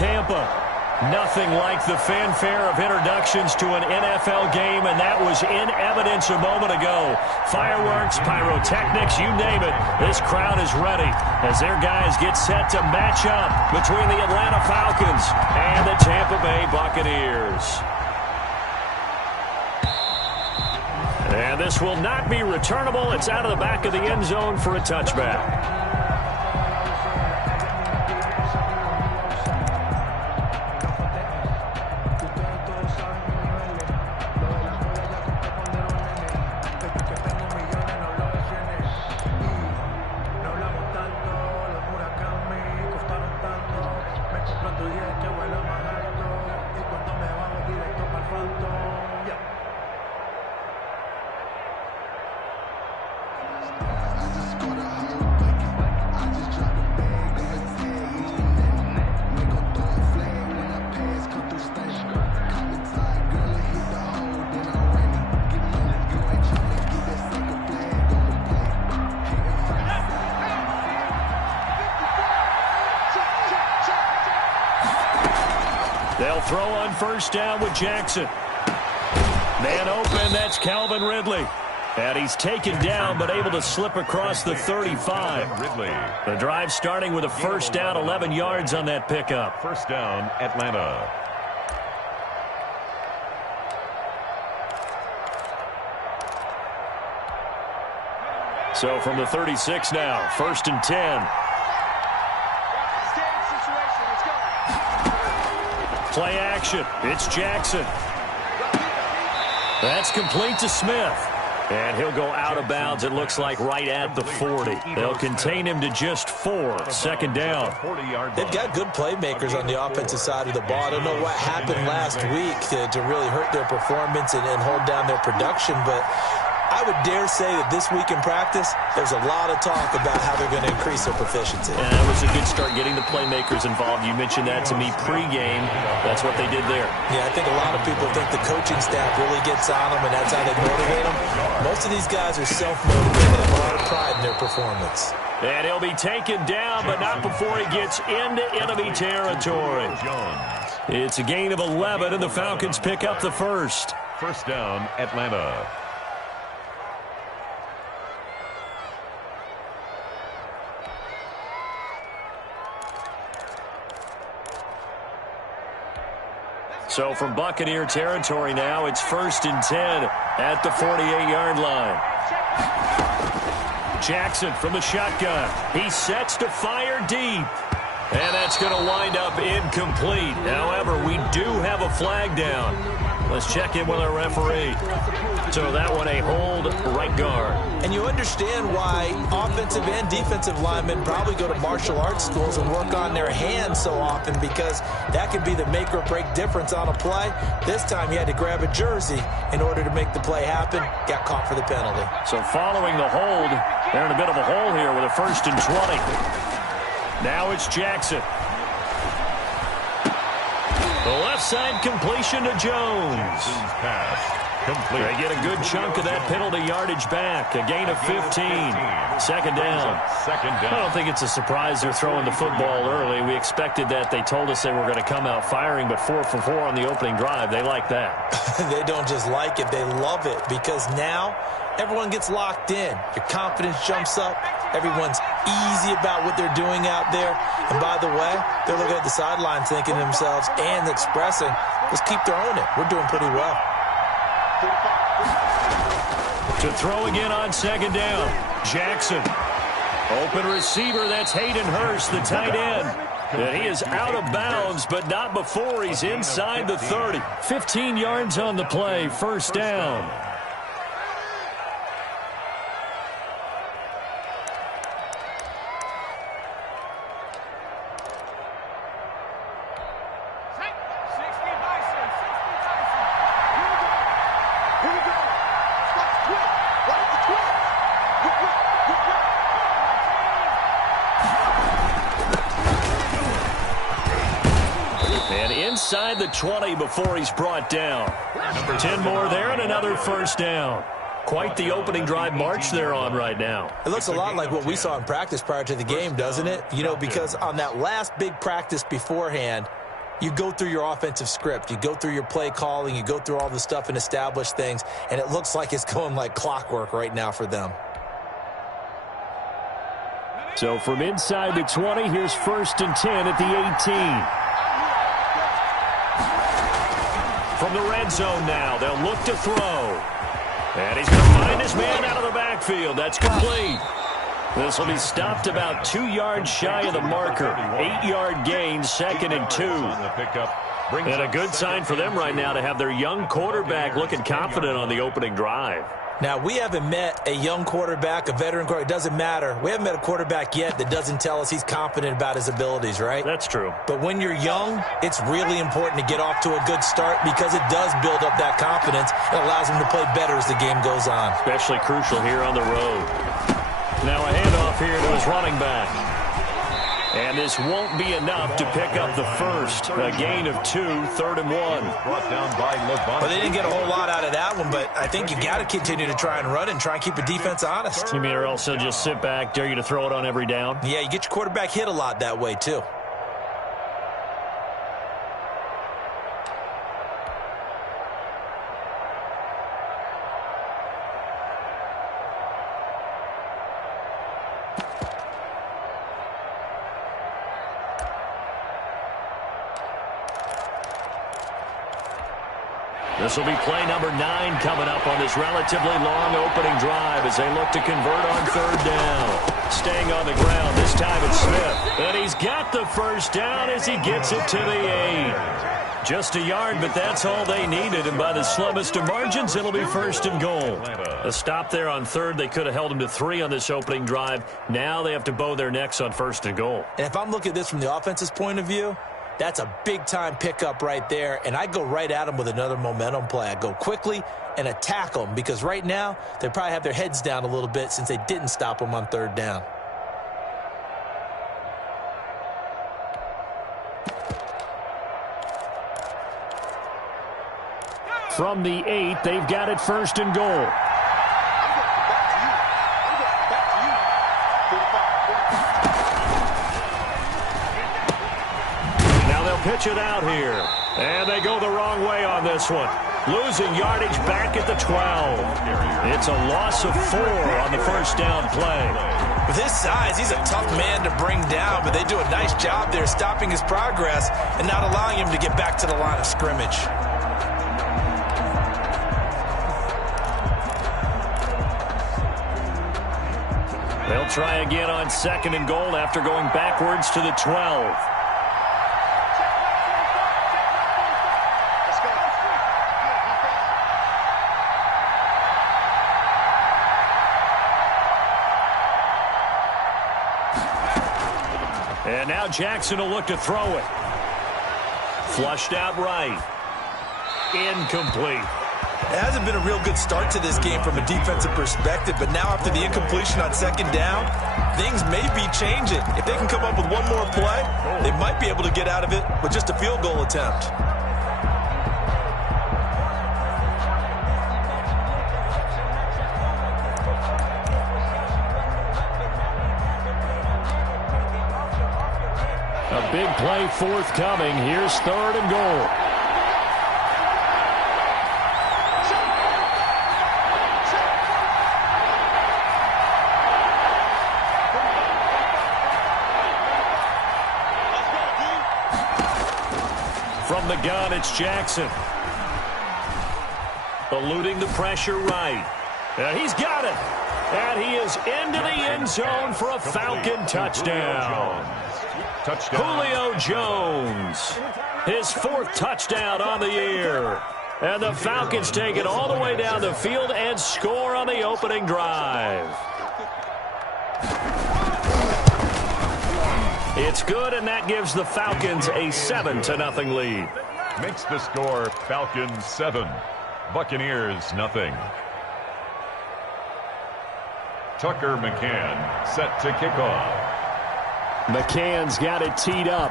Tampa. Nothing like the fanfare of introductions to an NFL game, and that was in evidence a moment ago. Fireworks, pyrotechnics, you name it. This crowd is ready as their guys get set to match up between the Atlanta Falcons and the Tampa Bay Buccaneers. And this will not be returnable. It's out of the back of the end zone for a touchback. They'll throw on first down with Jackson. Man open, that's Calvin Ridley. And he's taken down but able to slip across the 35. Ridley. The drive starting with a first down, 11 yards on that pickup. First down, Atlanta. So from the 36 now, first and 10. Play action. It's Jackson. That's complete to Smith. And he'll go out of bounds, it looks like, right at the 40. They'll contain him to just 4. Second down. They've got good playmakers on the offensive side of the ball. I don't know what happened last week to really hurt their performance and hold down their production, but I would dare say that this week in practice, there's a lot of talk about how they're going to increase their proficiency. And that was a good start getting the playmakers involved. You mentioned that to me pregame. That's what they did there. Yeah, I think a lot of people think the coaching staff really gets on them, and that's how they motivate them. Most of these guys are self-motivated, have a lot of pride in their performance. And he'll be taken down, but not before he gets into enemy territory. It's a gain of 11, and the Falcons pick up the first. First down, Atlanta. So from Buccaneer territory now, it's first and 10 at the 48-yard line. Jackson from the shotgun. He sets to fire deep. And that's going to wind up incomplete. However, we do have a flag down. Let's check in with our referee. So that one a hold, right guard. And you understand why offensive and defensive linemen probably go to martial arts schools and work on their hands so often, because that could be the make or break difference on a play. This time he had to grab a jersey in order to make the play happen. Got caught for the penalty. So following the hold, they're in a bit of a hole here with a first and 20. Now it's Jackson. The left side completion to Jones. Pass complete. They get a good chunk of that penalty yardage back. A gain of 15. Second down. I don't think it's a surprise they're throwing the football early. We expected that. They told us they were going to come out firing, but 4 for 4 on the opening drive. They like that. They don't just like it. They love it, because now everyone gets locked in. Your confidence jumps up. Everyone's easy about what they're doing out there. And by the way, they're looking at the sideline thinking to themselves and expressing, let's keep throwing it. We're doing pretty well. To throw again on second down. Jackson. Open receiver, that's Hayden Hurst, the tight end. And he is out of bounds, but not before he's inside the 30. 15 yards on the play, first down. Inside the 20 before he's brought down. 10 more there and another first down. Quite the opening drive march they're on right now. It looks a lot like what we saw in practice prior to the game, doesn't it? You know, because on that last big practice beforehand, You go through your offensive script. You go through your play calling. You go through all the stuff and establish things, and it looks like it's going like clockwork right now for them. So from inside the 20, here's 1st and 10 at the 18. From the red zone now, they'll look to throw. And he's going to find his man out of the backfield. That's complete. This will be stopped about 2 yards shy of the marker. 8-yard gain, 2nd and 2. And a good sign for them right now to have their young quarterback looking confident on the opening drive. Now, we haven't met a young quarterback, a veteran quarterback. It doesn't matter. We haven't met a quarterback yet that doesn't tell us he's confident about his abilities, right? That's true. But when you're young, it's really important to get off to a good start because it does build up that confidence. It allows him to play better as the game goes on. Especially crucial here on the road. Now a handoff here to his running back. And this won't be enough to pick up the first. A gain of 2, 3rd and 1. Well, they didn't get a whole lot out of that one, but I think you got to continue to try and run and try and keep the defense honest. You mean or else they'll just sit back, dare you to throw it on every down? Yeah, you get your quarterback hit a lot that way, too. This will be play number 9 coming up on this relatively long opening drive as they look to convert on 3rd down. Staying on the ground, this time it's Smith. And he's got the first down as he gets it to the 8. Just a yard, but that's all they needed. And by the slimmest of margins, it'll be 1st and goal. A stop there on 3rd. They could have held him to 3 on this opening drive. Now they have to bow their necks on 1st and goal. And if I'm looking at this from the offense's point of view, that's a big-time pickup right there, and I go right at them with another momentum play. I go quickly and attack them because right now they probably have their heads down a little bit since they didn't stop them on 3rd down. From the 8, they've got it 1st and goal. Pitch it out here. And they go the wrong way on this one. Losing yardage back at the 12. It's a loss of 4 on the 1st down play. With his size, he's a tough man to bring down, but they do a nice job there stopping his progress and not allowing him to get back to the line of scrimmage. They'll try again on 2nd and goal after going backwards to the 12. And now Jackson will look to throw it. Flushed out right. Incomplete. It hasn't been a real good start to this game from a defensive perspective, but now after the incompletion on 2nd down, things may be changing. If they can come up with one more play, they might be able to get out of it with just a field goal attempt. A big play forthcoming. Here's 3rd and goal. From the gun, it's Jackson. Eluding the pressure right. And he's got it. And he is into the end zone for a Falcon touchdown. Julio Jones, his 4th touchdown on the year. And the Falcons take it all the way down the field and score on the opening drive. It's good, and that gives the Falcons a 7-0 lead. Makes the score Falcons 7, Buccaneers 0. Tucker McCann set to kick off. McCann's got it teed up.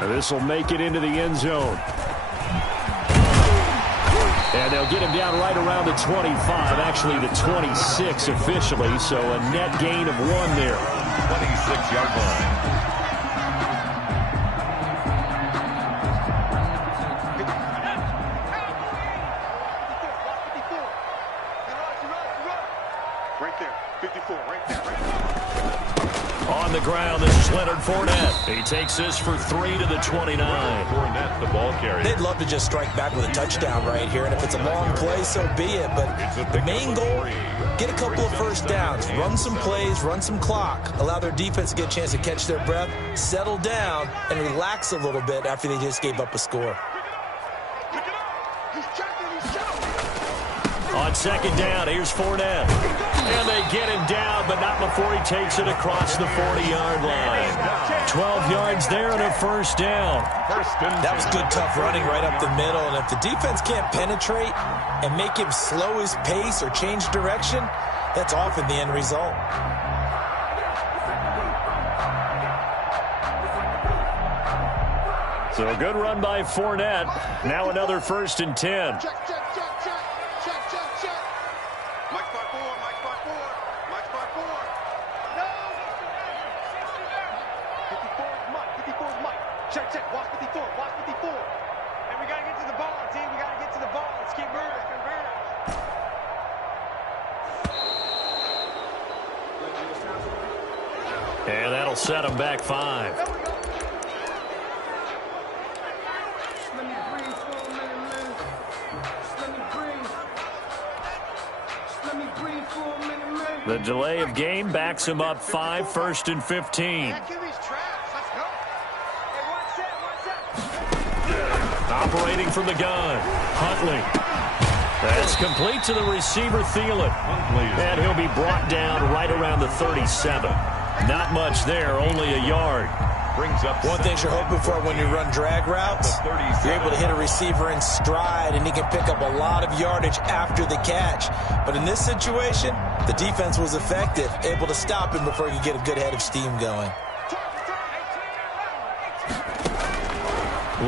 This will make it into the end zone. And they'll get him down right around the 25, actually the 26 officially, so a net gain of 1 there. 36-yard line. Right there, 54, right there. On the ground, this is Leonard Fournette. He takes this for 3 to the 29. Fournette, the ball carrier. They'd love to just strike back with a touchdown right here, and if it's a long play, so be it. But the main goal, get a couple of first downs, run some plays, run some clock, allow their defense to get a chance to catch their breath, settle down, and relax a little bit after they just gave up a score. On second down, here's Fournette. And they get him down, but not before he takes it across the 40-yard line. 12 yards there and a first down. That was good, tough running right up the middle. And if the defense can't penetrate and make him slow his pace or change direction, that's often the end result. So a good run by Fournette. Now another 1st and 10. Check. Watch 54. Watch 54. And we got to get to the ball, team. We got to get to the ball. Let's keep moving. And that'll set him back 5. The delay of game backs him up 5, 1st and 15. Operating from the gun, Huntley. That's complete to the receiver, Thielen. And he'll be brought down right around the 37. Not much there, only a yard. Brings up one thing you're hoping for when you run drag routes, you're able to hit a receiver in stride, and he can pick up a lot of yardage after the catch. But in this situation, the defense was effective, able to stop him before he could get a good head of steam going.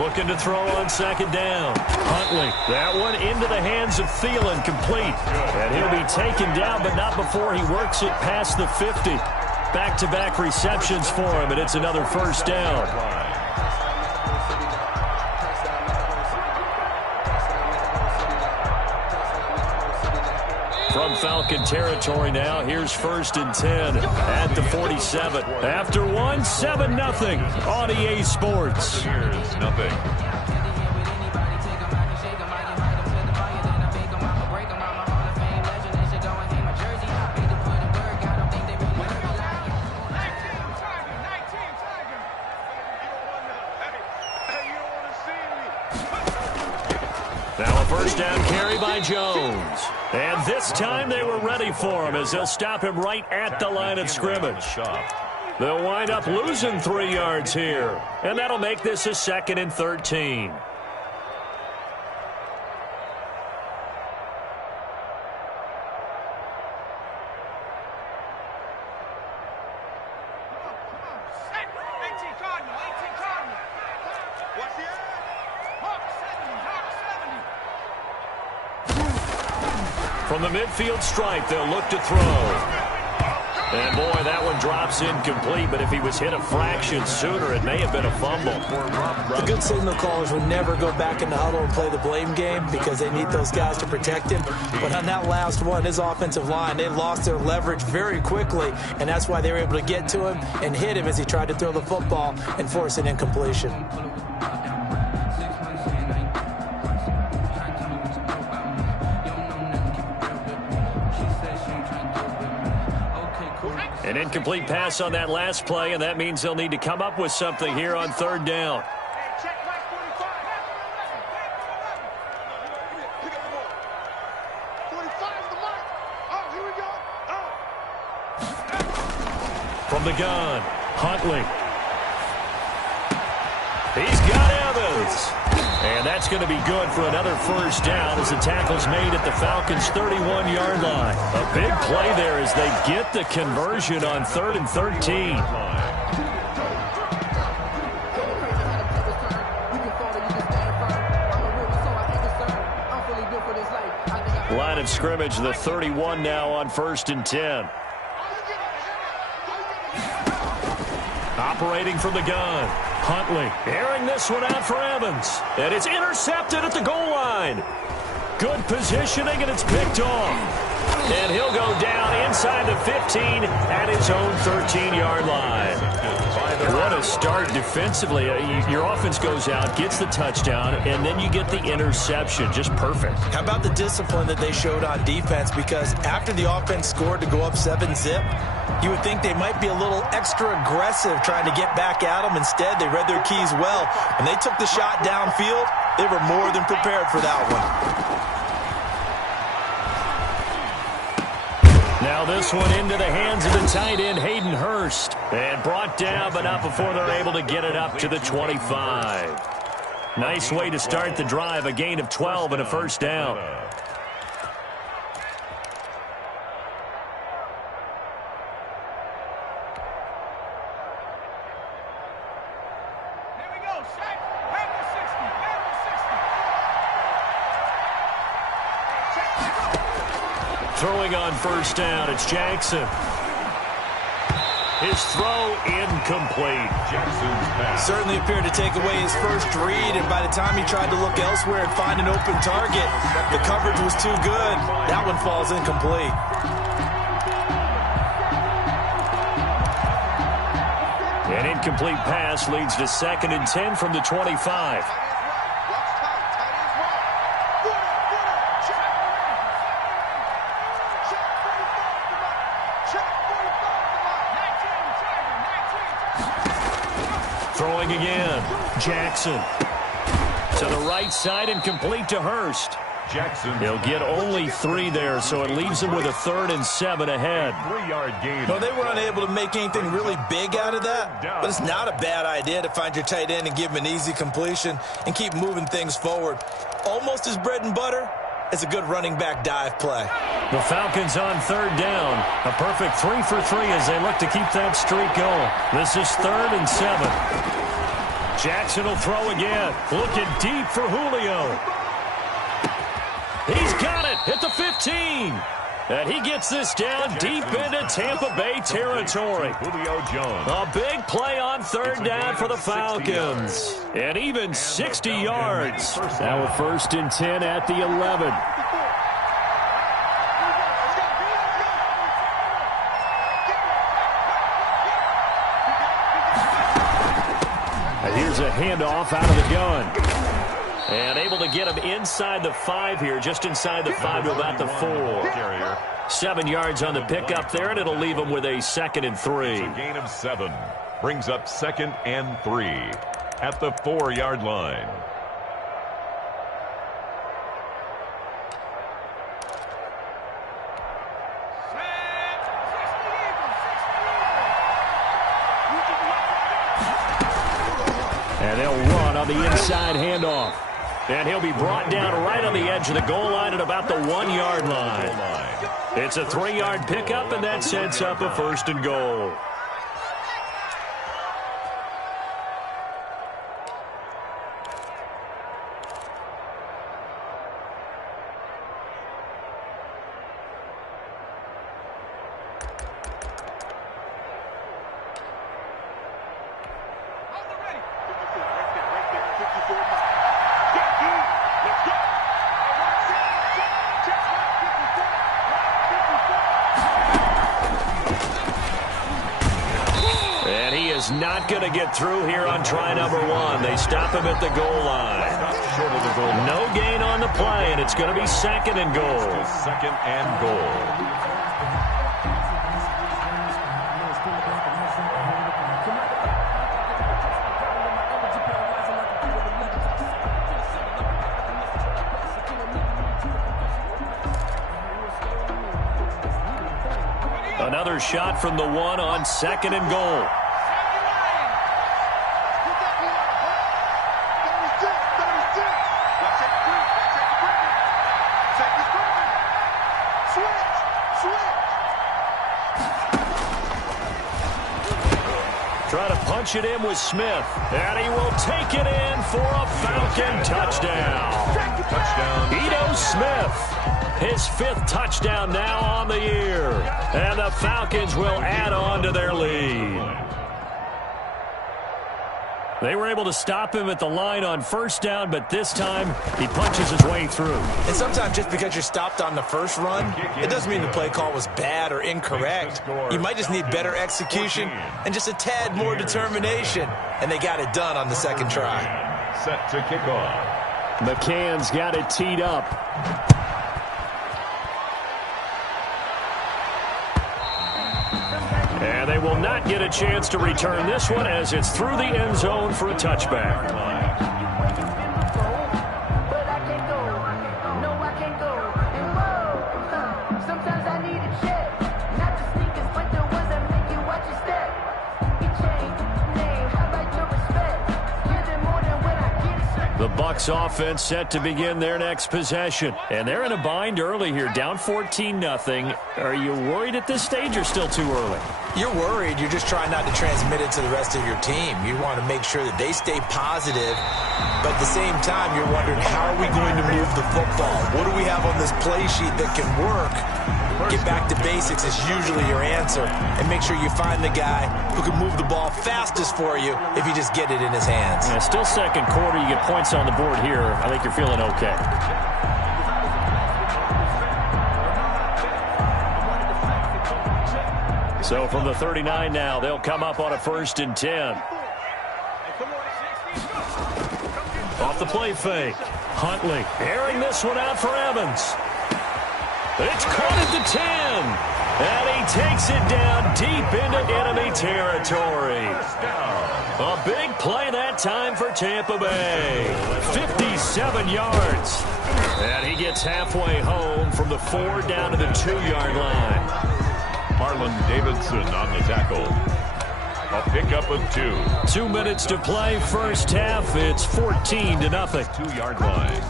Looking to throw on second down. Huntley, that one into the hands of Thielen, complete. And he'll be taken down, but not before he works it past the 50. Back-to-back receptions for him, and it's another first down. From Falcon territory now, here's 1st and 10 at the 47. After one, 7-0 on EA Sports. Here's nothing. Now a first down carry by Jones. And this time they were ready for him as they'll stop him right at the line of scrimmage. They'll wind up losing 3 yards here. And that'll make this a 2nd and 13. From the midfield stripe, they'll look to throw. And, boy, that one drops incomplete, but if he was hit a fraction sooner, it may have been a fumble. The good signal callers would never go back in the huddle and play the blame game because they need those guys to protect him. But on that last one, his offensive line, they lost their leverage very quickly, and that's why they were able to get to him and hit him as he tried to throw the football and force an incompletion. An incomplete pass on that last play, and that means they'll need to come up with something here on 3rd down. From the gun, Huntley. He's got Evans. And that's going to be good for another first down as the tackle's made at the Falcons' 31-yard line. A big play there as they get the conversion on 3rd and 13. Line of scrimmage, the 31 now on 1st and 10. Operating from the gun. Huntley airing this one out for Evans. And it's intercepted at the goal line. Good positioning, and it's picked off. And he'll go down inside the 15 at his own 13-yard line. What a start defensively. Your offense goes out, gets the touchdown, and then you get the interception. Just perfect. How about the discipline that they showed on defense? Because after the offense scored to go up 7-zip, you would think they might be a little extra aggressive trying to get back at them. Instead, they read their keys well. When they took the shot downfield, they were more than prepared for that one. Now this one into the hands of the tight end, Hayden Hurst. And brought down, but not before they're able to get it up to the 25. Nice way to start the drive, a gain of 12 and a first down. Throwing on first down, it's Jackson. His throw incomplete. Jackson's pass Certainly appeared to take away his first read, and by the time he tried to look elsewhere and find an open target, the coverage was too good. That one falls incomplete. An incomplete pass leads to 2nd and 10 from the 25. Throwing again. Jackson. To the right side and complete to Hurst. Jackson. He'll get only 3 there, so it leaves him with a 3rd and 7 ahead. 3-yard gain. Well, they were unable to make anything really big out of that, but it's not a bad idea to find your tight end and give him an easy completion and keep moving things forward. Almost as bread and butter as a good running back dive play. The Falcons on 3rd down. A perfect 3 for 3 as they look to keep that streak going. This is 3rd and 7. Jackson will throw again. Looking deep for Julio. He's got it at the 15. And he gets this down deep into Tampa Bay territory. Julio Jones. A big play on 3rd down for the Falcons. And even 60 yards. Now a 1st and 10 at the 11. And here's a handoff out of the gun. And able to get him inside the 5 here, just inside the 5 to about the 4. 7 yards on the pickup there, and it'll leave him with a 2nd and 3. A gain of 7. Brings up 2nd and 3 at the 4-yard line. And they'll run on the inside handoff. And he'll be brought down right on the edge of the goal line at about the 1-yard line. It's a 3-yard pickup, and that sets up a 1st and goal. Not going to get through here on try number 1. They stop him at the goal line. No gain on the play, and it's going to be 2nd and goal. 2nd and goal. Another shot from the 1 on 2nd and goal. Try to punch it in with Smith, and he will take it in for a Falcon touchdown. Ito Smith, his 5th touchdown now on the year, and the Falcons will add on to their lead. They were able to stop him at the line on first down, but this time he punches his way through. And sometimes just because you're stopped on the first run, it doesn't mean the play call was bad or incorrect. You might just need better execution and just a tad more determination. And they got it done on the second try. Set to kick off. McCann's got it teed up. And they will not get a chance to return this one as it's through the end zone for a touchback. The Bucks offense set to begin their next possession. And they're in a bind early here, down 14-0. Are you worried at this stage or still too early? You're worried. You're just trying not to transmit it to the rest of your team. You want to make sure that they stay positive. But at the same time, you're wondering, how are we going to move the football? What do we have on this play sheet that can work? Get back to basics is usually your answer. And make sure you find the guy who can move the ball fastest for you if you just get it in his hands. Yeah, still second quarter. You get points on the board here. I think you're feeling okay. So from the 39 now, they'll come up on a 1st and 10. Off the play fake. Huntley airing this one out for Evans. It's caught at the 10. And he takes it down deep into enemy territory. A big play that time for Tampa Bay. 57 yards. And he gets halfway home from the 4 down to the 2-yard line. Marlon Davidson on the tackle. A pickup of 2. 2 minutes to play first half. It's 14-0. 2-yard line.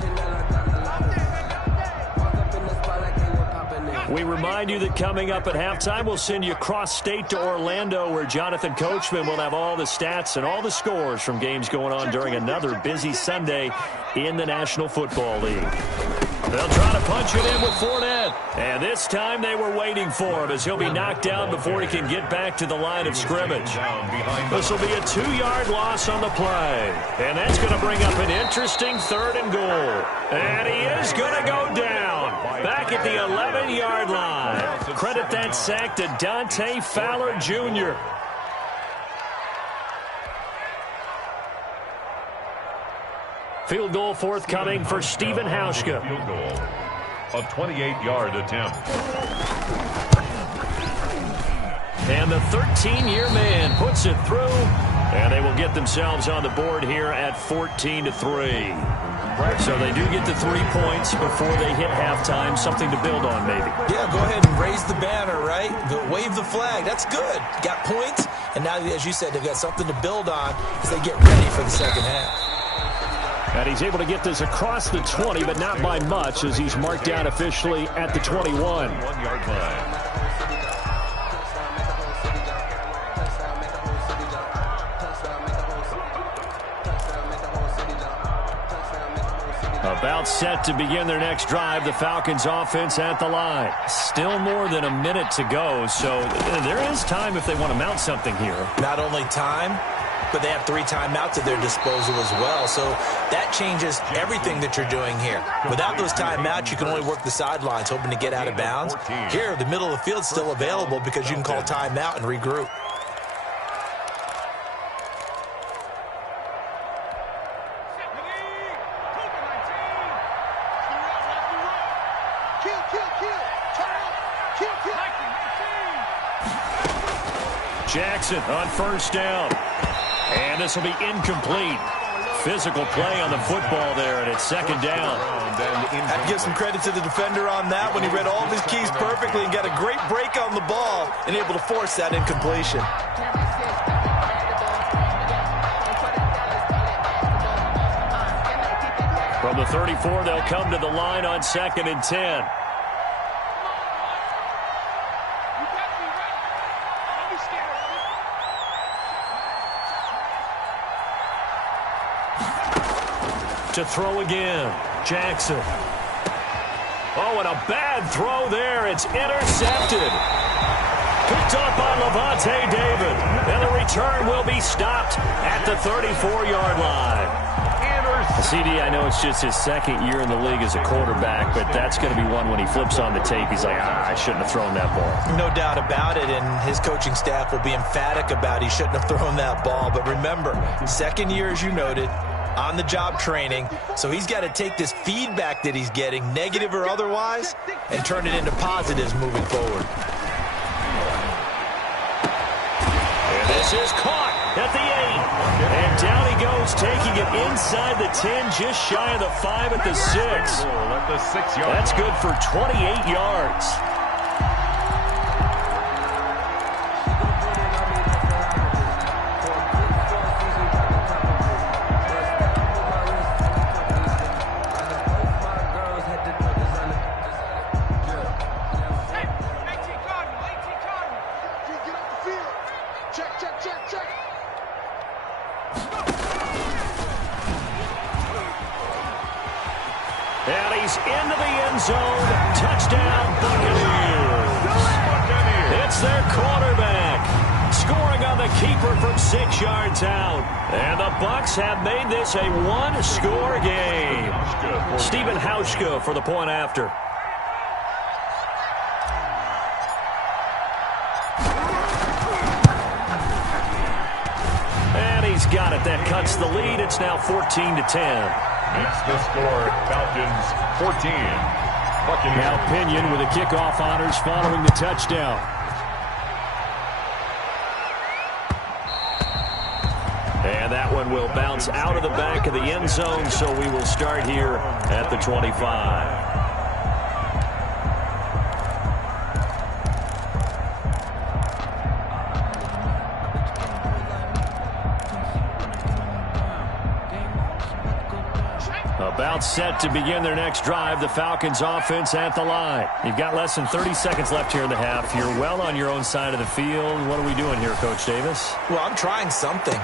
We remind you that coming up at halftime, we'll send you cross-state to Orlando, where Jonathan Coachman will have all the stats and all the scores from games going on during another busy Sunday in the National Football League. They'll try to punch it in with Fournette. And this time they were waiting for him, as he'll be knocked down before he can get back to the line of scrimmage. This will be a 2-yard loss on the play. And that's going to bring up an interesting 3rd and goal. And he is going to go down back at the 11-yard line. Credit that sack to Dante Fowler Jr. Field goal forthcoming for Stephen Hauschka. Field goal. A 28-yard attempt. And the 13-year man puts it through. And they will get themselves on the board here at 14-3. So they do get the 3 points before they hit halftime. Something to build on, maybe. Yeah, go ahead and raise the banner, right? Wave the flag. That's good. Got points. And now, as you said, they've got something to build on as they get ready for the second half. And he's able to get this across the 20, but not by much, as he's marked down officially at the 21. 1-yard line. About set to begin their next drive, the Falcons offense at the line. Still more than a minute to go, so there is time if they want to mount something here. Not only time, but they have 3 timeouts at their disposal as well. So that changes everything that you're doing here. Without those timeouts, you can only work the sidelines, hoping to get out of bounds. Here, the middle of the field's still available because you can call timeout and regroup. Jackson on first down. And this will be incomplete. Physical play on the football there, and it's 2nd down. Have to give some credit to the defender on that when he read all of his keys perfectly and got a great break on the ball and able to force that incompletion. From the 34, they'll come to the line on 2nd and 10. To throw again, Jackson. Oh, and a bad throw there. It's intercepted. Picked up by Levante David. And the return will be stopped at the 34-yard line. CD, I know it's just his second year in the league as a quarterback, but that's going to be one when he flips on the tape. He's like, I shouldn't have thrown that ball. No doubt about it, and his coaching staff will be emphatic about he shouldn't have thrown that ball. But remember, second year, as you noted, on-the-job training, so he's got to take this feedback that he's getting, negative or otherwise, and turn it into positives moving forward. And this is caught at the 8. And down he goes, taking it inside the 10, just shy of the 5 at the 6. At the 6-yard line. That's good for 28 yards. And he's into the end zone. Touchdown, Buccaneers. It's their quarterback. Scoring on the keeper from 6 yards out. And the Bucks have made this a one-score game. Stephen Hauschka for the point after. And he's got it. That cuts the lead. It's now 14-10. Makes the score Falcons 14. Buccaneers. Now Pinion with the kickoff honors following the touchdown. And that one will bounce out of the back of the end zone, so we will start here at the 25. About set to begin their next drive. The Falcons offense at the line. You've got less than 30 seconds left here in the half. You're well on your own side of the field. What are we doing here, Coach Davis? Well, I'm trying something.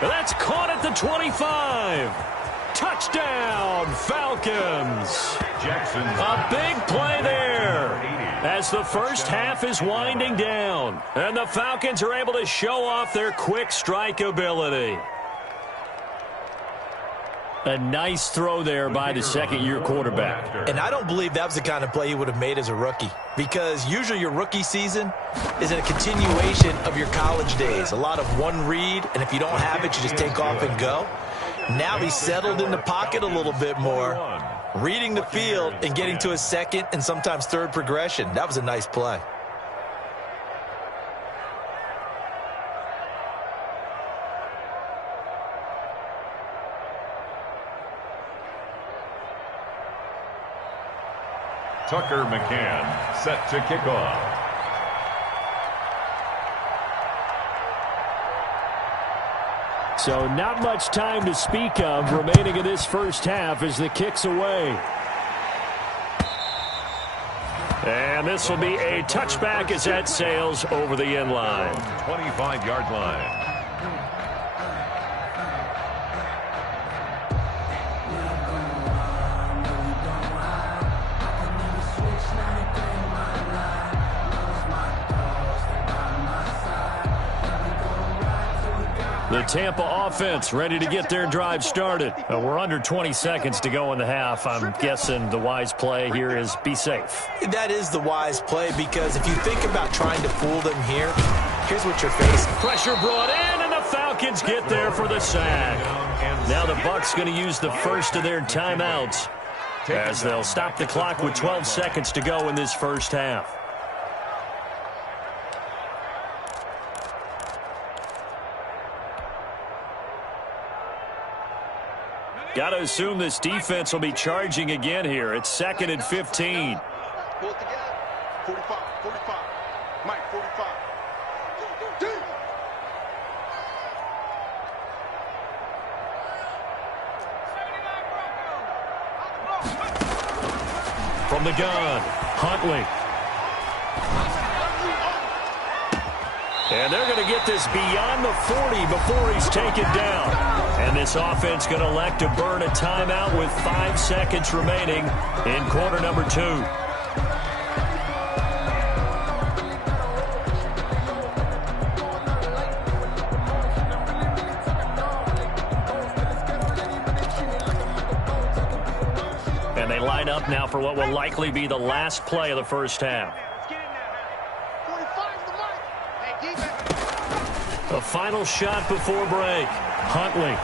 That's caught at the 25. Touchdown, Falcons. Jackson. A big play there as the first half is winding down. And the Falcons are able to show off their quick strike ability. A nice throw there by the second-year quarterback. And I don't believe that was the kind of play he would have made as a rookie, because usually your rookie season is a continuation of your college days. A lot of one read, and if you don't have it, you just take off and go. Now he's settled in the pocket a little bit more, reading the field and getting to his second and sometimes third progression. That was a nice play. Tucker McCann set to kick off. So not much time to speak of remaining in this first half as the kick's away. And this will be a touchback as that sails over the end line. 25-yard line. The Tampa offense ready to get their drive started. We're under 20 seconds to go in the half. I'm guessing the wise play here is be safe. That is the wise play, because if you think about trying to fool them here, here's what you're facing. Pressure brought in, and the Falcons get there for the sack. Now the Bucks going to use the first of their timeouts as they'll stop the clock with 12 seconds to go in this first half. Got to assume this defense will be charging again here. It's 2nd and 15. Pull it together. 45, 45. Mike, 45. From the gun, Huntley. And they're going to get this beyond the 40 before he's taken down. And this offense going to elect to burn a timeout with 5 seconds remaining in quarter number 2. line up now for what will likely be the last play of the first half. The final shot before break. Huntley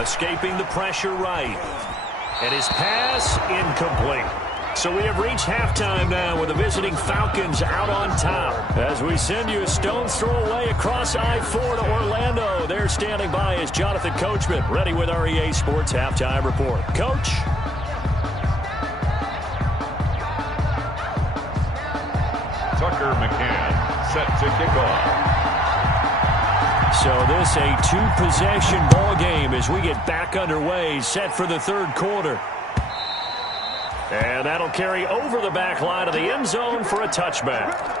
escaping the pressure right. And his pass incomplete. So we have reached halftime now with the visiting Falcons out on top. As we send you a stone's throw away across I-4 to Orlando. There standing by is Jonathan Coachman, ready with our EA Sports Halftime Report. Coach? Tucker McCann set to kick off. So this a two-possession ball game as we get back underway, set for the third quarter. And that'll carry over the back line of the end zone for a touchback.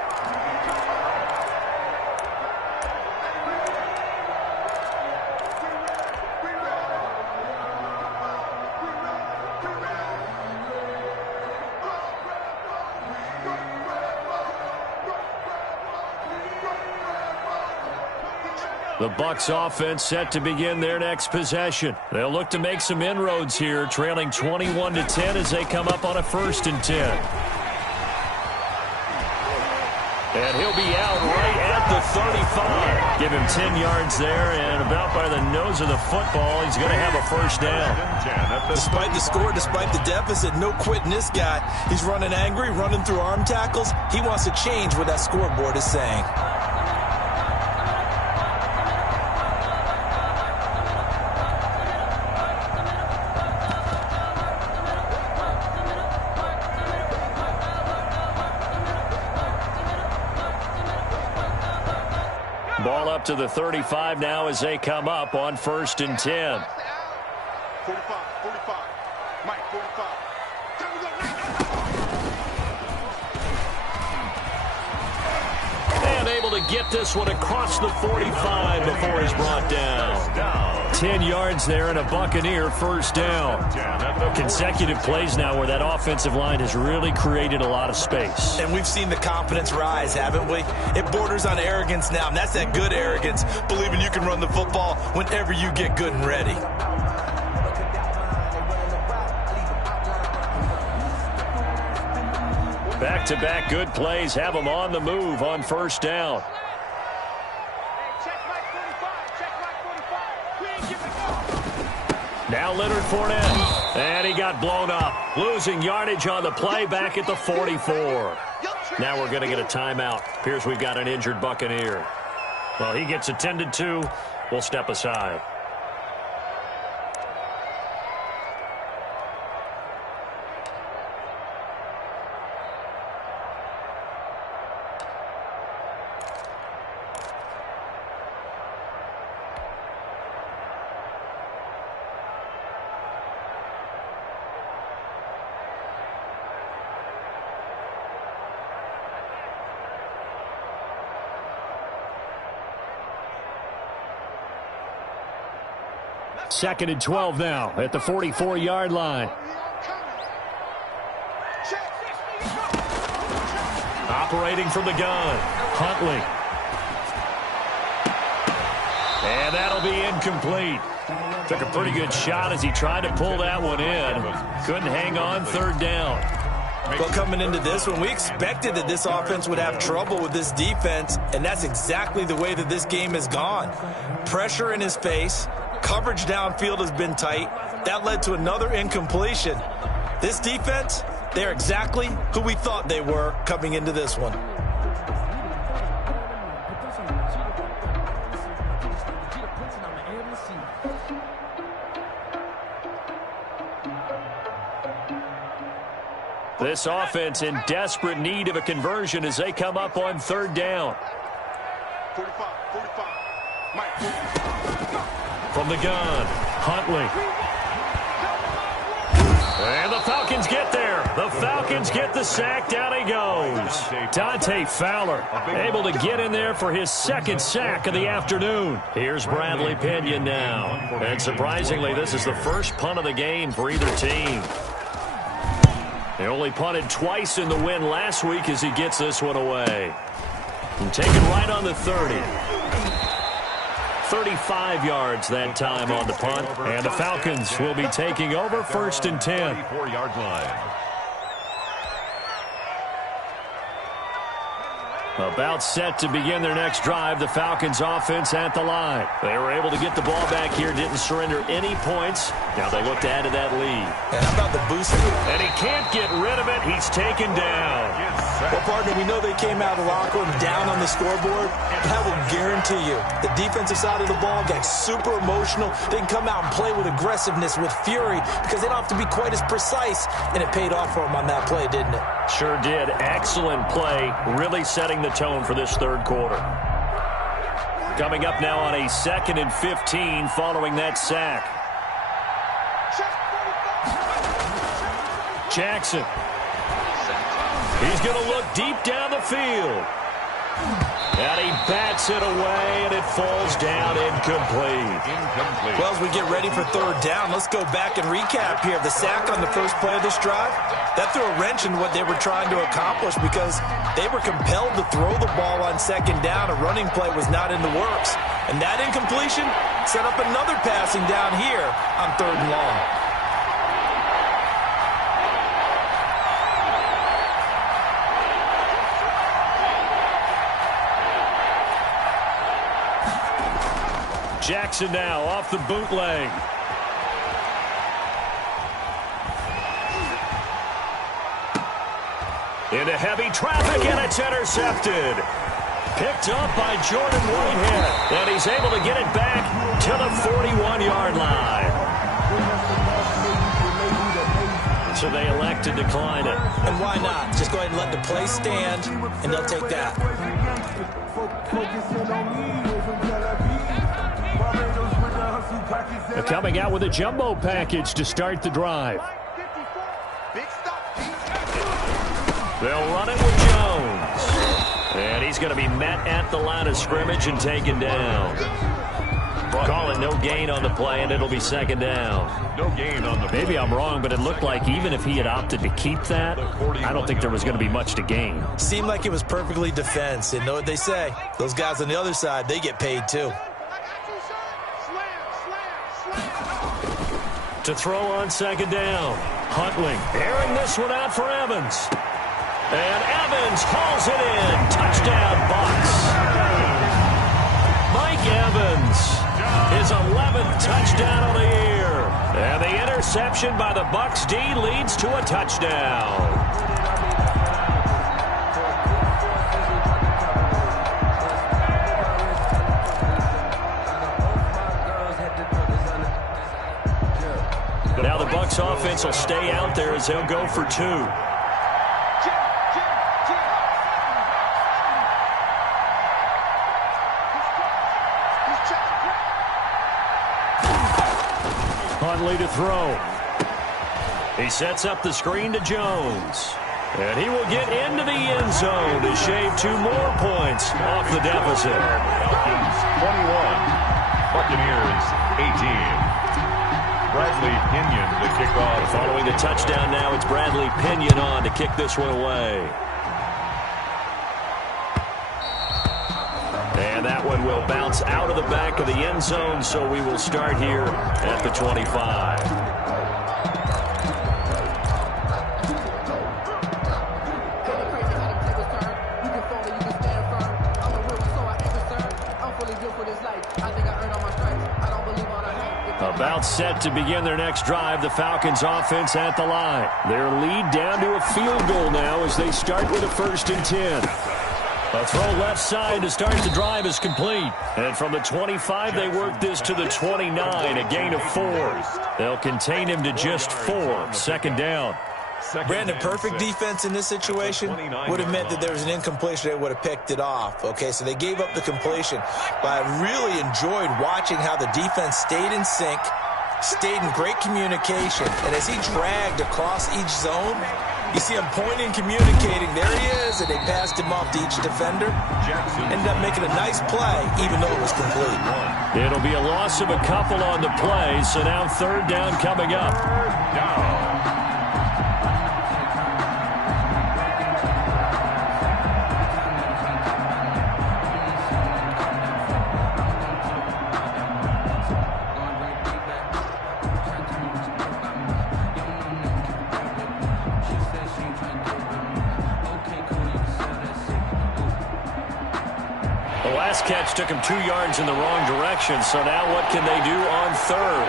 The Bucks offense set to begin their next possession. They'll look to make some inroads here, trailing 21-10 as they come up on a 1st and 10. And he'll be out right at the 35. Give him 10 yards there, and about by the nose of the football, he's going to have a first down. Despite the score, despite the deficit, no quitting this guy. He's running angry, running through arm tackles. He wants to change what that scoreboard is saying. Ball up to the 35 now as they come up on 1st and 10. 45, Mike, 45. And able to get this one across the 45 before he's brought down. 10 yards there and a Buccaneer first down. Consecutive plays now where that offensive line has really created a lot of space. And we've seen the confidence rise, haven't we? It borders on arrogance now, and that's that good arrogance, believing you can run the football whenever you get good and ready. Back-to-back good plays have them on the move on first down. Now Leonard Fournette, and he got blown up. Losing yardage on the play back at the 44. Now we're going to get a timeout. Appears we've got an injured Buccaneer. Well, he gets attended to. We'll step aside. Second and 12 now at the 44-yard line. Operating from the gun, Huntley. And that'll be incomplete. Took a pretty good shot as he tried to pull that one in. Couldn't hang on, third down. Well, coming into this one, we expected that this offense would have trouble with this defense, and that's exactly the way that this game has gone. Pressure in his face. Coverage downfield has been tight. That led to another incompletion. This defense, they're exactly who we thought they were coming into this one. This offense in desperate need of a conversion as they come up on third down. 45, Mike, 45. From the gun, Huntley. And the Falcons get there. The Falcons get the sack. Down he goes. Dante Fowler able to get in there for his second sack of the afternoon. Here's Bradley Pinion now. And surprisingly, this is the first punt of the game for either team. They only punted twice in the win last week as he gets this one away. And taken right on the 30. 35 yards that time on the punt. And the Falcons will be taking over 1st and 10. 34-yard line. About set to begin their next drive, the Falcons offense at the line. They were able to get the ball back here, didn't surrender any points. Now they look to add to that lead. And how about the boosting? And he can't get rid of it. He's taken down. Well, partner, we know they came out of the locker room down on the scoreboard. But I will guarantee you, the defensive side of the ball got super emotional. They can come out and play with aggressiveness, with fury, because they don't have to be quite as precise. And it paid off for them on that play, didn't it? Sure did. Excellent play, really setting the tone for this third quarter. Coming up now on a 2nd and 15 following that sack. Jackson. He's going to look deep down the field. And he bats it away, and it falls down incomplete. Well, as we get ready for third down, let's go back and recap here. The sack on the first play of this drive, that threw a wrench in what they were trying to accomplish because they were compelled to throw the ball on second down. A running play was not in the works. And that incompletion set up another passing down here on third and long. Jackson now off the bootleg. Into heavy traffic, and it's intercepted. Picked up by Jordan Whitehead, and he's able to get it back to the 41-yard line. So they elect to decline it. And why not? Just go ahead and let the play stand, and they'll take that. They're coming out with a jumbo package to start the drive. They'll run it with Jones. And he's going to be met at the line of scrimmage and taken down. Call it no gain on the play, and it'll be second down. No gain on the play. Maybe I'm wrong, but it looked like even if he had opted to keep that, I don't think there was going to be much to gain. Seemed like it was perfectly defense. And know what they say? Those guys on the other side, they get paid too. To throw on second down. Huntley airing this one out for Evans. And Evans hauls it in. Touchdown, Bucks. Mike Evans, his 11th touchdown of the year. And the interception by the Bucks D leads to a touchdown. Now the Bucks offense will stay out there as they'll go for two. Huntley to throw. He sets up the screen to Jones. And he will get into the end zone to shave 2 more points off the deficit. Falcons 21, Buccaneers 18. Bradley Pinion to kick off. Following the touchdown now, it's Bradley Pinion on to kick this one away. And that one will bounce out of the back of the end zone, so we will start here at the 25. About set to begin their next drive, the Falcons offense at the line. Their lead down to a field goal now as they start with a 1st and 10. A throw left side to start the drive is complete. And from the 25, they work this to the 29, a gain of 4. They'll contain him to just 4. Second down. Brandon, perfect defense in this situation would have meant that there was an incompletion. They would have picked it off. Okay, so they gave up the completion. But I really enjoyed watching how the defense stayed in sync, stayed in great communication. And as he dragged across each zone, you see him pointing, communicating. There he is, and they passed him off to each defender. Ended up making a nice play, even though it was complete. It'll be a loss of a couple on the play, so now third down coming up. last catch took him 2 yards in the wrong direction, so now what can they do on third?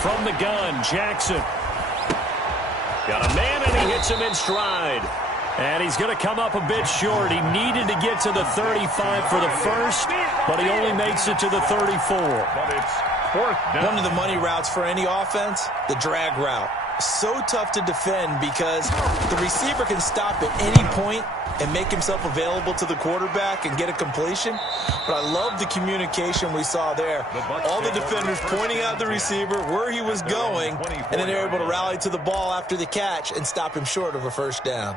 From the gun, Jackson. Got a man, and he hits him in stride. And he's going to come up a bit short. He needed to get to the 35 for the first, but he only makes it to the 34. But it's fourth down. One of the money routes for any offense, the drag route. So tough to defend because the receiver can stop at any point and make himself available to the quarterback and get a completion. But I love the communication we saw there. All the defenders pointing out the receiver where he was going, and then they're able to rally to the ball after the catch and stop him short of a first down.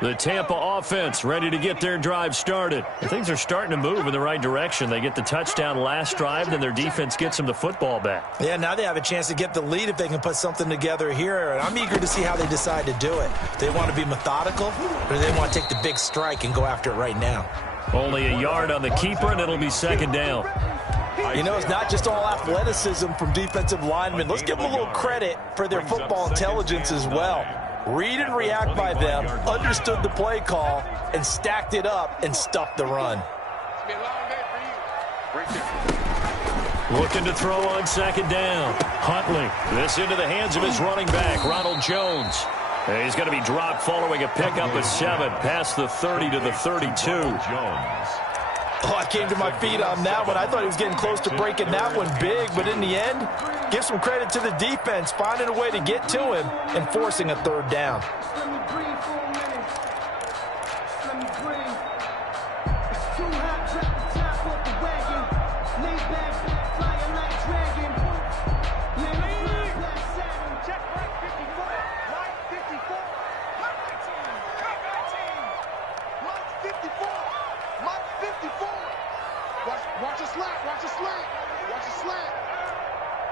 The Tampa offense ready to get their drive started. Things are starting to move in the right direction. They get the touchdown last drive, then their defense gets them the football back. Yeah, now they have a chance to get the lead if they can put something together here. And I'm eager to see how they decide to do it. Do they want to be methodical, or do they want to take the big strike and go after it right now? Only a yard on the keeper, and it'll be second down. You know, it's not just all athleticism from defensive linemen. Let's give them a little credit for their football intelligence as well. Read and react by them, understood the play call, and stacked it up and stuffed the run. Looking to throw on second down. Huntley. This into the hands of his running back, Ronald Jones. And he's going to be dropped following a pickup of 7 past the 30 to the 32. Jones. Oh, I came to my feet on that one. I thought he was getting close to breaking that one big, but in the end, give some credit to the defense, finding a way to get to him and forcing a third down. Let me breathe for a minute. Let me breathe. It's too hot, drop the top off the wagon. Lay back, flying like dragon. Let me fly past Saturn. Check right 54. Right 54. Right 19. Right 19. Right 54. Right 54. Watch a slant. Watch a slant. Watch a slant.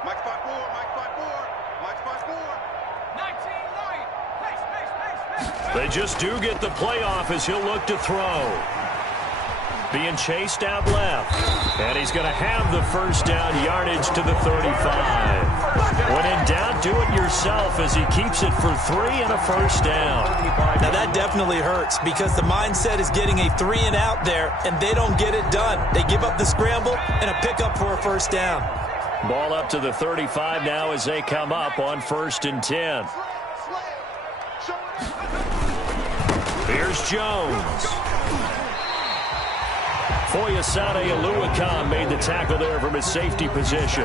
Mike 5-4. Mike 5-4. Mike 5-4. 19 right. Pace. They just do get the playoff as he'll look to throw. Being chased out left. And he's going to have the first down, yardage to the 35. When in doubt, do it yourself as he keeps it for 3 and a first down. Now that definitely hurts because the mindset is getting a 3 and out there, and they don't get it done. They give up the scramble and a pickup for a first down. Ball up to the 35 now as they come up on 1st and 10. Here's Jones. Foyesade Aluakon made the tackle there from his safety position.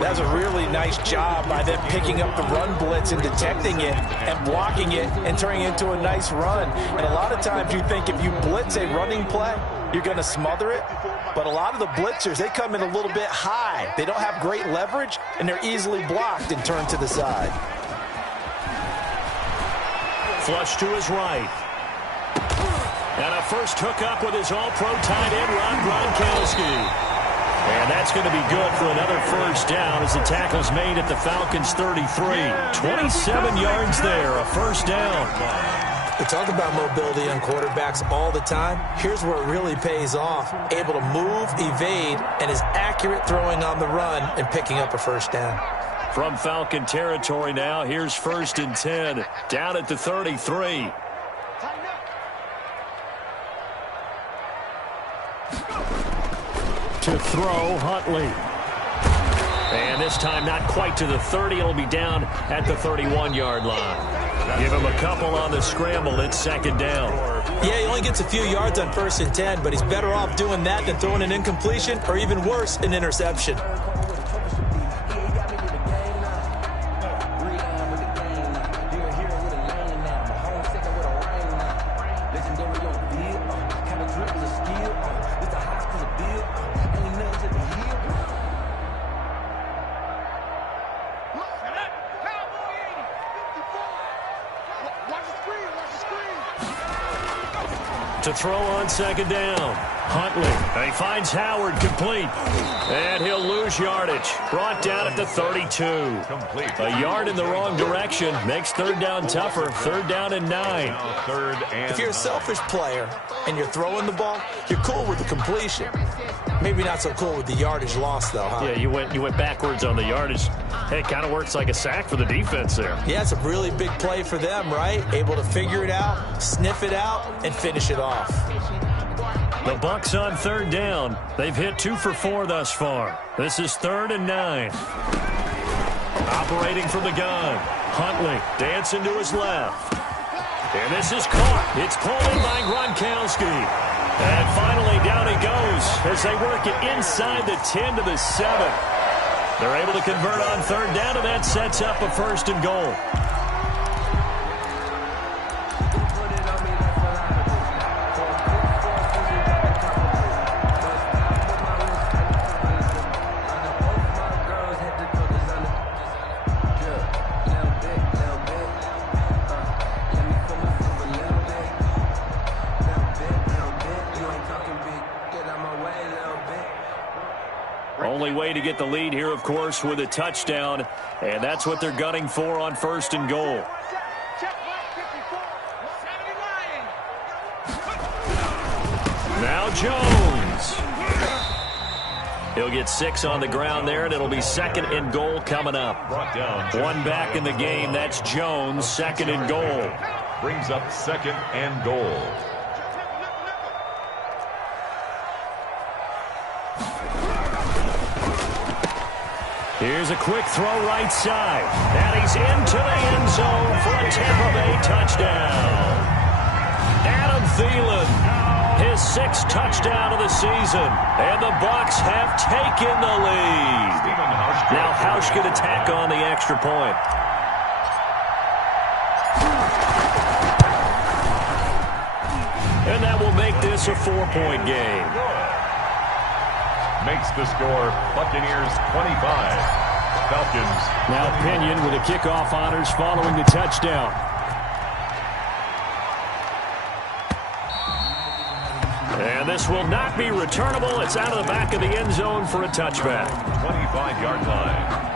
That's a really nice job by them picking up the run blitz and detecting it and blocking it and turning it into a nice run. And a lot of times you think if you blitz a running play, you're going to smother it. But a lot of the blitzers, they come in a little bit high. They don't have great leverage, and they're easily blocked and turned to the side. Flush to his right. And a first hookup with his all-pro tight end, Rob Gronkowski. And that's going to be good for another first down as the tackle's made at the Falcons' 33. 27 yards there, a first down. We talk about mobility on quarterbacks all the time. Here's where it really pays off. Able to move, evade, and is accurate throwing on the run and picking up a first down. From Falcon territory now, here's 1st and 10. Down at the 33. To throw, Huntley. And this time not quite to the 30. It'll be down at the 31-yard line. Give him a couple on the scramble. It's second down. Yeah, he only gets a few yards on 1st and 10, but he's better off doing that than throwing an incompletion or even worse, an interception. To throw on second down. Huntley. He finds Howard complete. And he'll lose yardage. Brought down at the 32. A yard in the wrong direction makes third down tougher. Third down and 9. If you're a selfish player and you're throwing the ball, you're cool with the completion. Maybe not so cool with the yardage loss, though, huh? Yeah, you went backwards on the yardage. Hey, it kind of works like a sack for the defense there. Yeah, it's a really big play for them, right? Able to figure it out, sniff it out, and finish it off. The Bucks on third down. They've hit 2 for 4 thus far. This is 3rd and 9. Operating from the gun. Huntley dancing to his left. And this is caught. It's pulled in by Gronkowski. And finally, down he goes as they work it inside the 10 to the 7. They're able to convert on third down, and that sets up a 1st and goal. Only way to get the lead here, of course, with a touchdown, and that's what they're gunning for on 1st and goal. Now Jones. He'll get 6 on the ground there, and it'll be 2nd and goal coming up. One back in the game. That's Jones, 2nd and goal. Brings up 2nd and goal. Here's a quick throw right side. And he's into the end zone for a Tampa Bay touchdown. Adam Thielen, his 6th touchdown of the season. And the Bucks have taken the lead. Now Hausch can attack on the extra point. And that will make this a 4-point game. Makes the score Buccaneers 25. Falcons. Now Pinion with the kickoff honors following the touchdown. And this will not be returnable. It's out of the back of the end zone for a touchback. 25-yard line.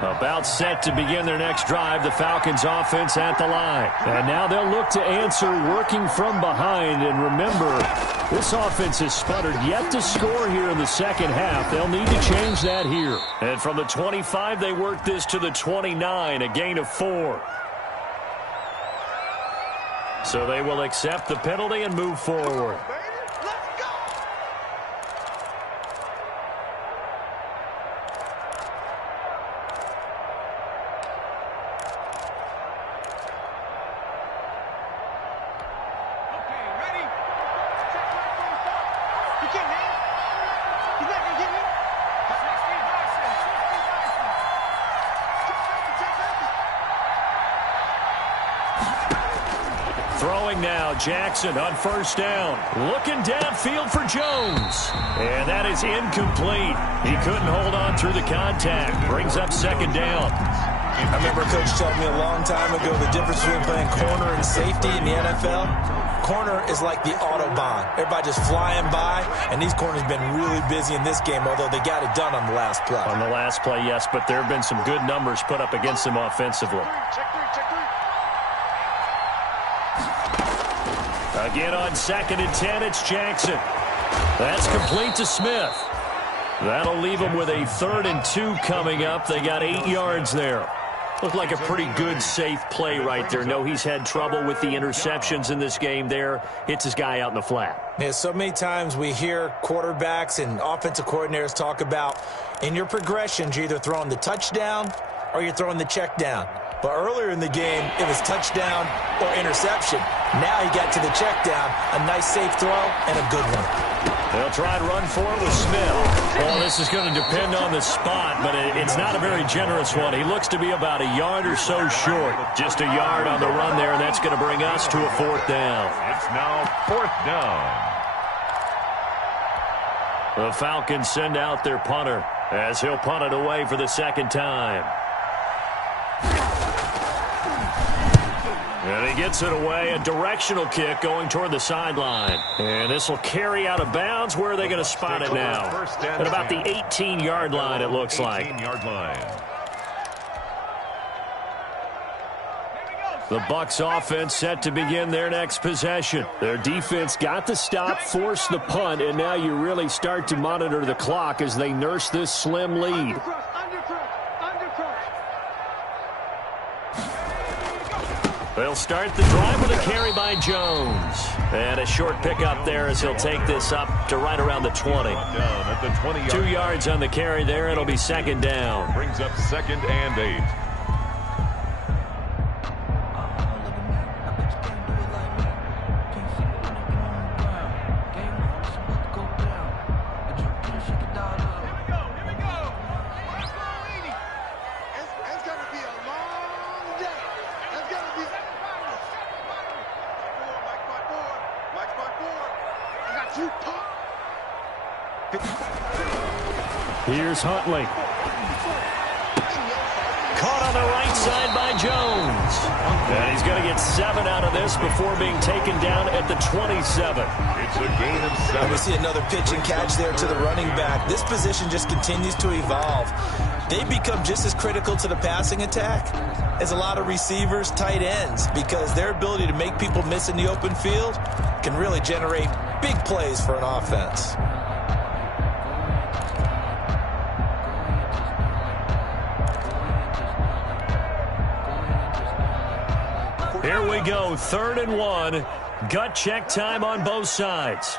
About set to begin their next drive, the Falcons offense at the line. And now they'll look to answer working from behind. And remember, this offense has sputtered yet to score here in the second half. They'll need to change that here. And from the 25, they work this to the 29, a gain of 4. So they will accept the penalty and move forward. Throwing now, Jackson on 1st down. Looking downfield for Jones. And that is incomplete. He couldn't hold on through the contact. Brings up 2nd down. I remember Coach told me a long time ago the difference between playing corner and safety in the NFL. Corner is like the Autobahn. Everybody just flying by, and these corners have been really busy in this game, although they got it done on the last play. On the last play, yes, but there have been some good numbers put up against them offensively. Again on 2nd and 10, it's Jackson. That's complete to Smith. That'll leave them with a 3rd and 2 coming up. They got 8 yards there. Looked like a pretty good, safe play right there. No, he's had trouble with the interceptions in this game there. Hits his guy out in the flat. Yeah, so many times we hear quarterbacks and offensive coordinators talk about in your progressions, you're either throwing the touchdown or you're throwing the check down. But earlier in the game, it was touchdown or interception. Now he got to the check down, a nice safe throw, and a good one. They'll try and run for it with Smith. Well, this is going to depend on the spot, but it's not a very generous one. He looks to be about a yard or so short. Just a yard on the run there, and that's going to bring us to a 4th down. It's now 4th down. The Falcons send out their punter as he'll punt it away for the 2nd time. And he gets it away, a directional kick going toward the sideline. And this will carry out of bounds. Where are they going to spot it now? At about the 18-yard line, it looks like. 18-yard line. The Bucks offense set to begin their next possession. Their defense got the stop, forced the punt, and now you really start to monitor the clock as they nurse this slim lead. They'll start the drive with a carry by Jones. And a short pickup there as he'll take this up to right around the 20. At the 20-yard 2 yards on the carry there. It'll be 2nd down. Brings up 2nd and 8. Here's Huntley. Caught on the right side by Jones. And he's going to get 7 out of this before being taken down at the 27. It's a gain of 7. And we see another pitch and catch there to the running back. This position just continues to evolve. They become just as critical to the passing attack as a lot of receivers, tight ends, because their ability to make people miss in the open field can really generate big plays for an offense. Here we go, 3rd and 1. Gut check time on both sides.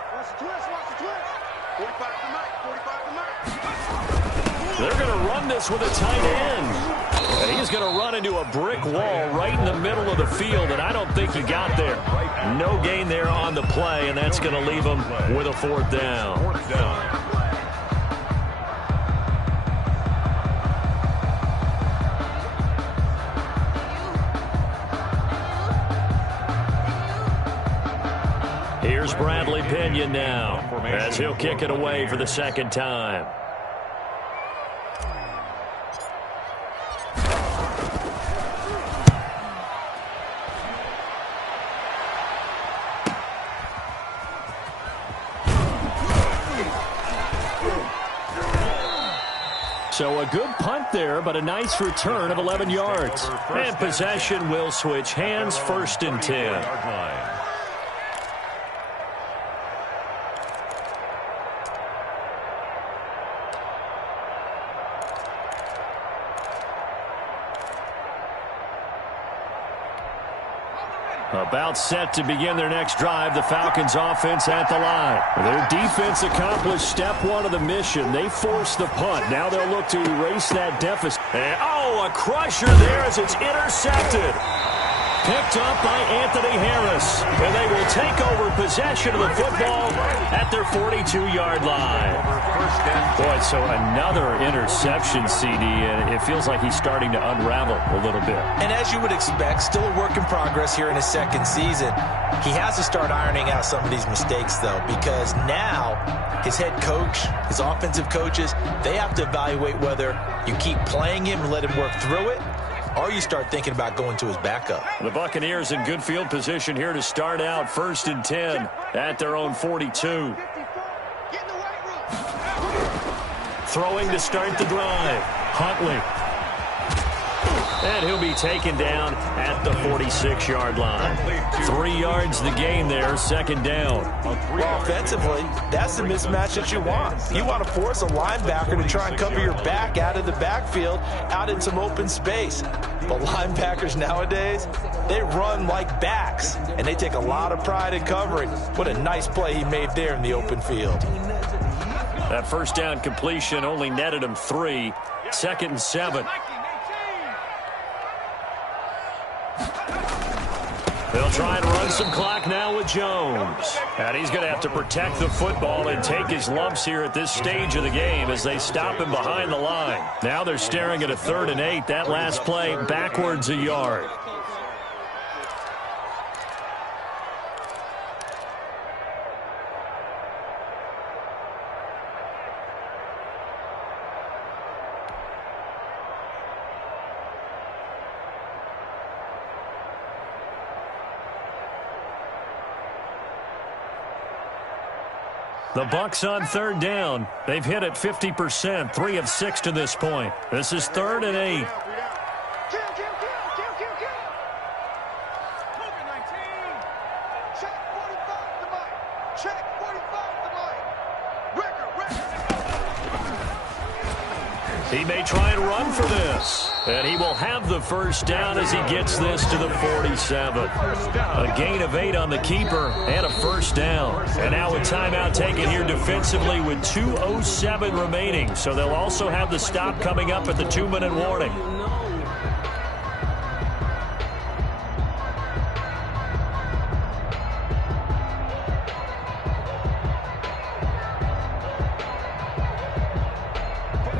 They're going to run this with a tight end. And he's going to run into a brick wall right in the middle of the field, and I don't think he got there. No gain there on the play, and that's going to leave him with a 4th down. 4th down. Here's Bradley Pinion now as he'll kick it away for the 2nd time. So a good punt there, but a nice return of 11 yards. And possession will switch hands, 1st and 10. About set to begin their next drive, the Falcons offense at the line. Their defense accomplished step 1 of the mission. They forced the punt. Now they'll look to erase that deficit. And, a crusher there as it's intercepted. Picked up by Anthony Harris. And they will take over possession of the football at their 42-yard line. Boy, so another interception, CD, and it feels like he's starting to unravel a little bit. And as you would expect, still a work in progress here in his 2nd season. He has to start ironing out some of these mistakes, though, because now his head coach, his offensive coaches, they have to evaluate whether you keep playing him and let him work through it, or you start thinking about going to his backup. The Buccaneers in good field position here to start out 1st and 10 at their own 42. Throwing to start the drive. Huntley. And he'll be taken down at the 46-yard line. 3 yards the gain there, 2nd down. Well, offensively, that's the mismatch that you want. You want to force a linebacker to try and cover your back out of the backfield, out in some open space. But linebackers nowadays, they run like backs, and they take a lot of pride in covering. What a nice play he made there in the open field. That 1st down completion only netted him 3. 2nd and 7. They'll try and run some clock now with Jones. And he's going to have to protect the football and take his lumps here at this stage of the game as they stop him behind the line. Now they're staring at a 3rd and 8. That last play backwards a yard. The Bucks on 3rd down. They've hit it 50%, 3 of 6 to this point. This is 3rd and 8. He may try and run for this. And he will have the first down as he gets this to the 47. A gain of 8 on the keeper and a first down. And now a timeout taken here defensively with 2:07 remaining. So they'll also have the stop coming up at the 2-minute warning.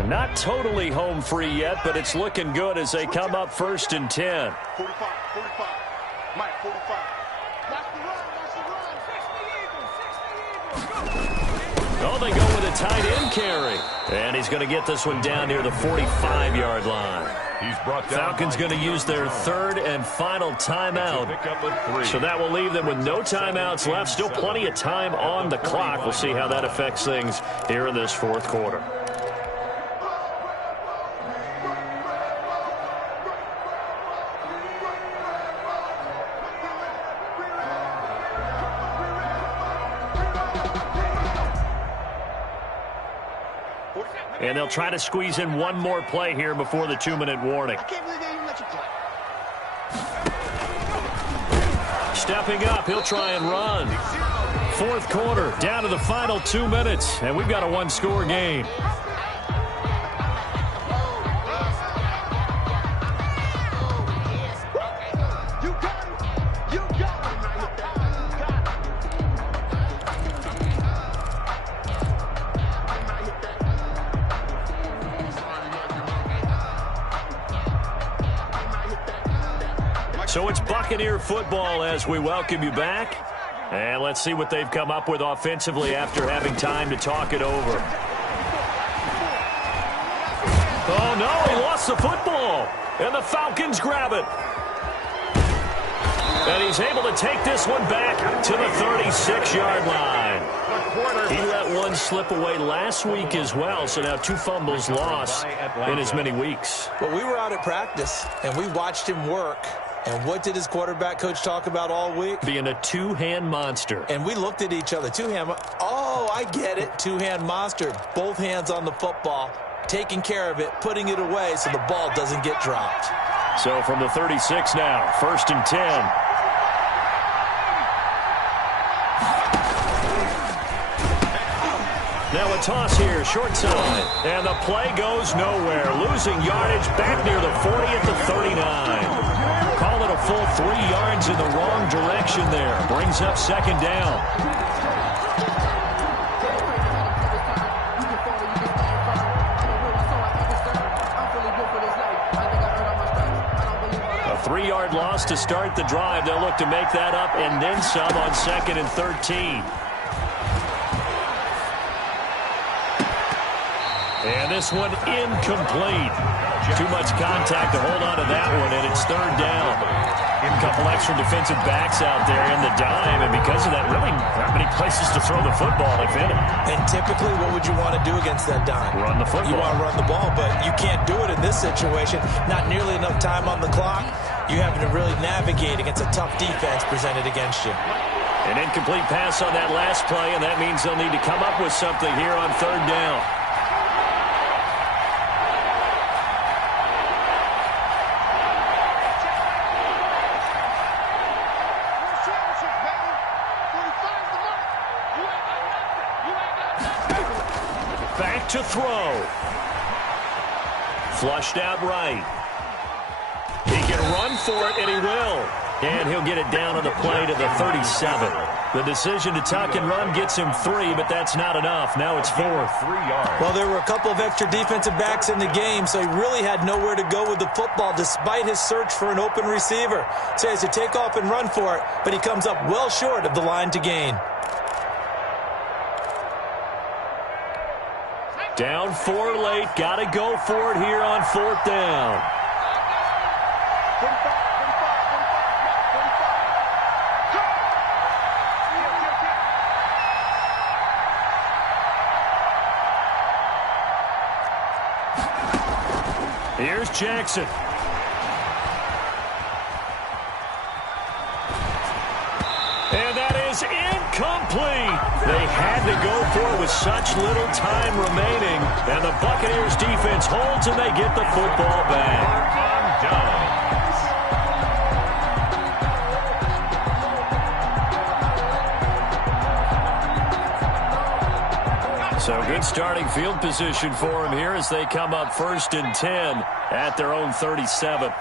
Not totally home free yet, but it's looking good as they come up 1st and 10. 45. Mike, 45. Watch the run. Oh, they go with a tight end carry. And he's going to get this one down near the 45-yard line. He's brought down. Falcons going to use their 3rd and final timeout. So that will leave them with no timeouts left. Still plenty of time on the clock. We'll see how that affects things here in this 4th quarter. And they'll try to squeeze in one more play here before the 2-minute warning. I can't believe they even let you play. Stepping up, he'll try and run. 4th quarter, down to the final 2 minutes, and we've got a 1-score game. So it's Buccaneer football as we welcome you back. And let's see what they've come up with offensively after having time to talk it over. Oh, no, he lost the football. And the Falcons grab it. And he's able to take this one back to the 36-yard line. He let one slip away last week as well, so now 2 fumbles lost in as many weeks. Well, we were out at practice, and we watched him work. And what did his quarterback coach talk about all week? Being a 2-hand monster. And we looked at each other. 2-hand. Oh, I get it. 2-hand monster. Both hands on the football, taking care of it, putting it away so the ball doesn't get dropped. So from the 36 now, 1st and 10. Now a toss here, short side. And the play goes nowhere. Losing yardage back near the 40 at the 39. Call it a full 3 yards in the wrong direction there. Brings up 2nd down. A 3-yard loss to start the drive. They'll look to make that up and then some on 2nd and 13. And this one incomplete. Too much contact to hold on to that one, and it's 3rd down. A couple extra defensive backs out there in the dime, and because of that, really not many places to throw the football, if any. And typically, what would you want to do against that dime? Run the football. You want to run the ball, but you can't do it in this situation. Not nearly enough time on the clock. You having to really navigate against a tough defense presented against you. An incomplete pass on that last play, and that means they'll need to come up with something here on 3rd down. Back to throw. Flushed out right. He can run for it, and he will. And he'll get it down on the play to the 37. The decision to tuck and run gets him 3, but that's not enough. Now it's 4. 3 yards. Well, there were a couple of extra defensive backs in the game, so he really had nowhere to go with the football despite his search for an open receiver. So he has to take off and run for it, but he comes up well short of the line to gain. Down 4 late. Got to go for it here on 4th down. Here's Jackson. And that is incomplete. They had to go for it with such little time remaining. And the Buccaneers defense holds and they get the football back. So good starting field position for him here as they come up 1st and 10 at their own 37.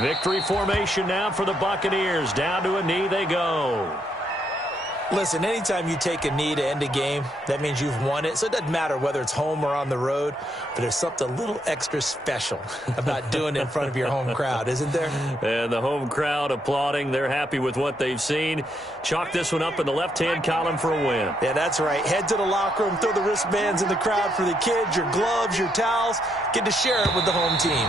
Victory formation now for the Buccaneers. Down to a knee they go. Listen, anytime you take a knee to end a game, that means you've won it. So it doesn't matter whether it's home or on the road, but there's something a little extra special about doing it in front of your home crowd, isn't there? And the home crowd applauding. They're happy with what they've seen. Chalk this one up in the left-hand column for a win. Yeah, that's right. Head to the locker room, throw the wristbands in the crowd for the kids, your gloves, your towels. Get to share it with the home team.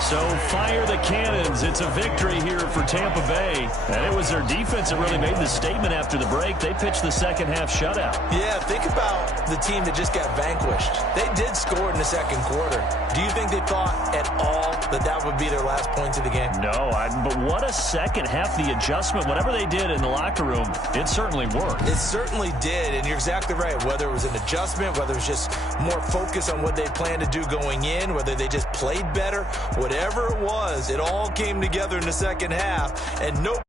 So fire the cannons. It's a victory here for Tampa Bay. And it was their defense that really made the statement after the break. They pitched the second half shutout. Yeah, think about the team that just got vanquished. They did score in the second quarter. Do you think they thought at all that that would be their last points of the game? No, but what a second half. The adjustment, whatever they did in the locker room, it certainly worked. It certainly did, and you're exactly right. Whether it was an adjustment, whether it was just more focus on what they planned to do going in, whether they just played better, whatever it was, it all came together in the second half, and no